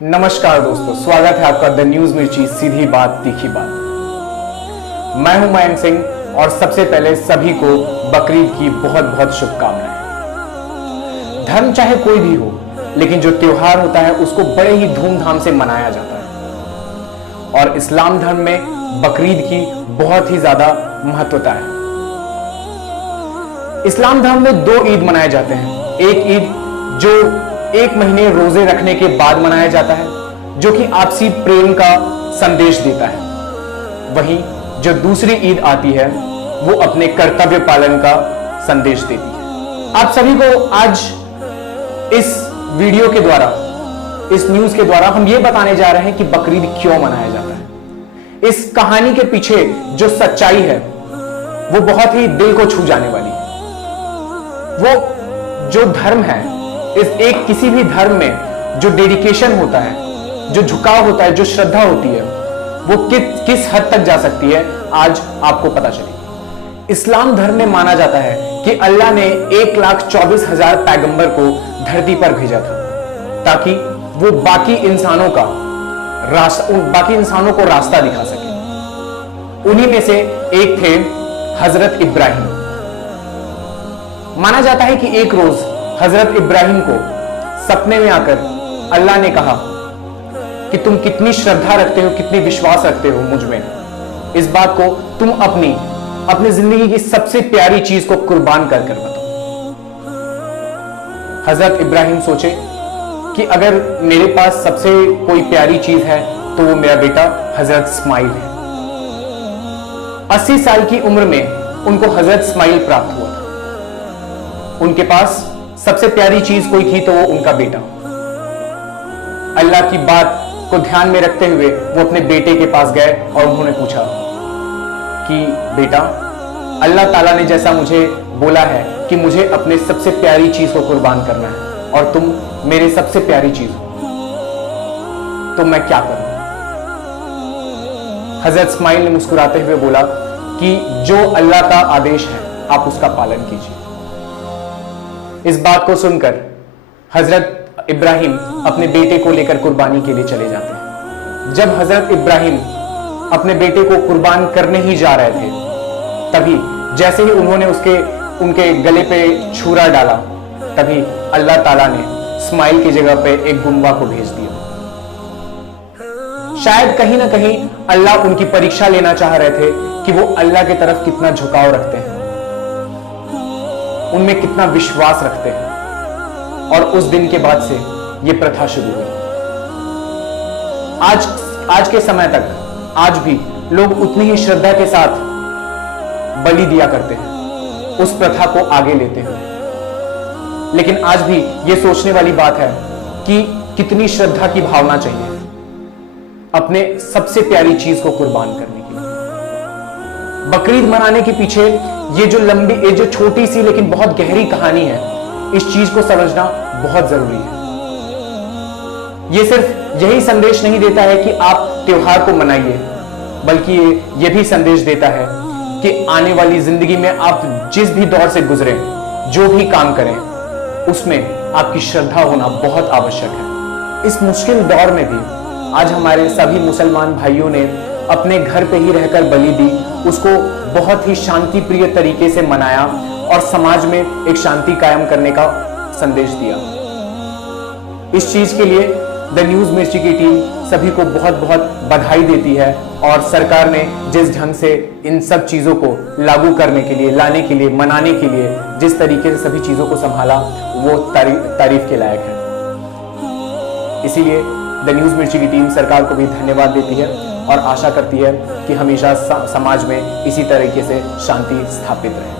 नमस्कार दोस्तों, स्वागत है आपका द न्यूज मिर्ची सीधी बात तीखी बात। मैं हूं मयंक सिंह और सबसे पहले सभी को बकरीद की बहुत बहुत शुभकामनाएं। धर्म चाहे कोई भी हो, लेकिन जो त्योहार होता है उसको बड़े ही धूमधाम से मनाया जाता है और इस्लाम धर्म में बकरीद की बहुत ही ज्यादा महत्वता है। इस्लाम धर्म में दो ईद मनाए जाते हैं। एक ईद जो एक महीने रोजे रखने के बाद मनाया जाता है, जो कि आपसी प्रेम का संदेश देता है। वहीं जो दूसरी ईद आती है वो अपने कर्तव्य पालन का संदेश देती है। आप सभी को आज इस वीडियो के द्वारा, इस न्यूज के द्वारा हम ये बताने जा रहे हैं कि बकरीद क्यों मनाया जाता है। इस कहानी के पीछे जो सच्चाई है वो बहुत ही दिल को छू जाने वाली है। वो जो धर्म है, एक किसी भी धर्म में जो डेडिकेशन होता है, जो झुकाव होता है, जो श्रद्धा होती है, वो किस हद तक जा सकती है, आज आपको पता चलेगा। इस्लाम धर्म में माना जाता है कि अल्लाह ने 1,24,000 पैगंबर को धरती पर भेजा था ताकि वो बाकी इंसानों को रास्ता दिखा सके। उन्हीं में से एक थे हजरत इब्राहिम। माना जाता है कि एक रोज हजरत इब्राहिम को सपने में आकर अल्लाह ने कहा कि तुम कितनी श्रद्धा रखते हो, कितनी विश्वास रखते हो मुझ में, इस बात को तुम अपनी जिंदगी की सबसे प्यारी चीज को कुर्बान कर बताओ। हजरत इब्राहिम सोचे कि अगर मेरे पास सबसे कोई प्यारी चीज है तो वो मेरा बेटा हजरत इस्माइल है। 80 साल की उम्र में उनको हजरत इस्माइल प्राप्त हुआ था। उनके पास सबसे प्यारी चीज कोई थी तो वो उनका बेटा। अल्लाह की बात को ध्यान में रखते हुए वो अपने बेटे के पास गए और उन्होंने पूछा कि बेटा, अल्लाह ताला ने जैसा मुझे बोला है कि मुझे अपने सबसे प्यारी चीज को कुर्बान करना है और तुम मेरे सबसे प्यारी चीज हो, तो मैं क्या करूं? हजरत इस्माइल ने मुस्कुराते हुए बोला कि जो अल्लाह का आदेश है आप उसका पालन कीजिए। इस बात को सुनकर हजरत इब्राहिम अपने बेटे को लेकर कुर्बानी के लिए चले जाते हैं। जब हजरत इब्राहिम अपने बेटे को कुर्बान करने ही जा रहे थे, तभी जैसे ही उन्होंने उनके गले पे छुरा डाला, तभी अल्लाह ताला ने इस्माइल की जगह पे एक गुम्बा को भेज दिया। शायद कहीं ना कहीं अल्लाह उनकी परीक्षा लेना चाह रहे थे कि वो अल्लाह की तरफ कितना झुकाव रखते हैं, उनमें कितना विश्वास रखते हैं। और उस दिन के बाद से यह प्रथा शुरू हुई। आज के समय तक आज भी लोग उतनी ही श्रद्धा के साथ बलि दिया करते हैं, उस प्रथा को आगे लेते हैं। लेकिन आज भी यह सोचने वाली बात है कि कितनी श्रद्धा की भावना चाहिए अपने सबसे प्यारी चीज को कुर्बान करने के लिए। बकरीद मनाने के पीछे ये जो छोटी सी लेकिन बहुत गहरी कहानी है, इस चीज को समझना बहुत जरूरी है। ये सिर्फ यही संदेश नहीं देता है कि आप त्योहार को मनाइए, बल्कि ये भी संदेश देता है कि आने वाली जिंदगी में आप जिस भी दौर से गुजरे, जो भी काम करें, उसमें आपकी श्रद्धा होना बहुत आवश्यक है। इस मुश्किल दौर में भी आज हमारे सभी मुसलमान भाइयों ने अपने घर पे ही रहकर बलि दी, उसको बहुत ही शांति प्रिय तरीके से मनाया और समाज में एक शांति कायम करने का संदेश दिया। इस चीज के लिए द न्यूज मिर्ची की टीम सभी को बहुत बहुत बधाई देती है और सरकार ने जिस ढंग से इन सब चीजों को लागू करने के लिए, लाने के लिए, मनाने के लिए जिस तरीके से सभी चीजों को संभाला, वो तारीफ के लायक है। इसीलिए द न्यूज मिर्ची की टीम सरकार को भी धन्यवाद देती है और आशा करती है कि हमेशा समाज में इसी तरीके से शांति स्थापित रहे।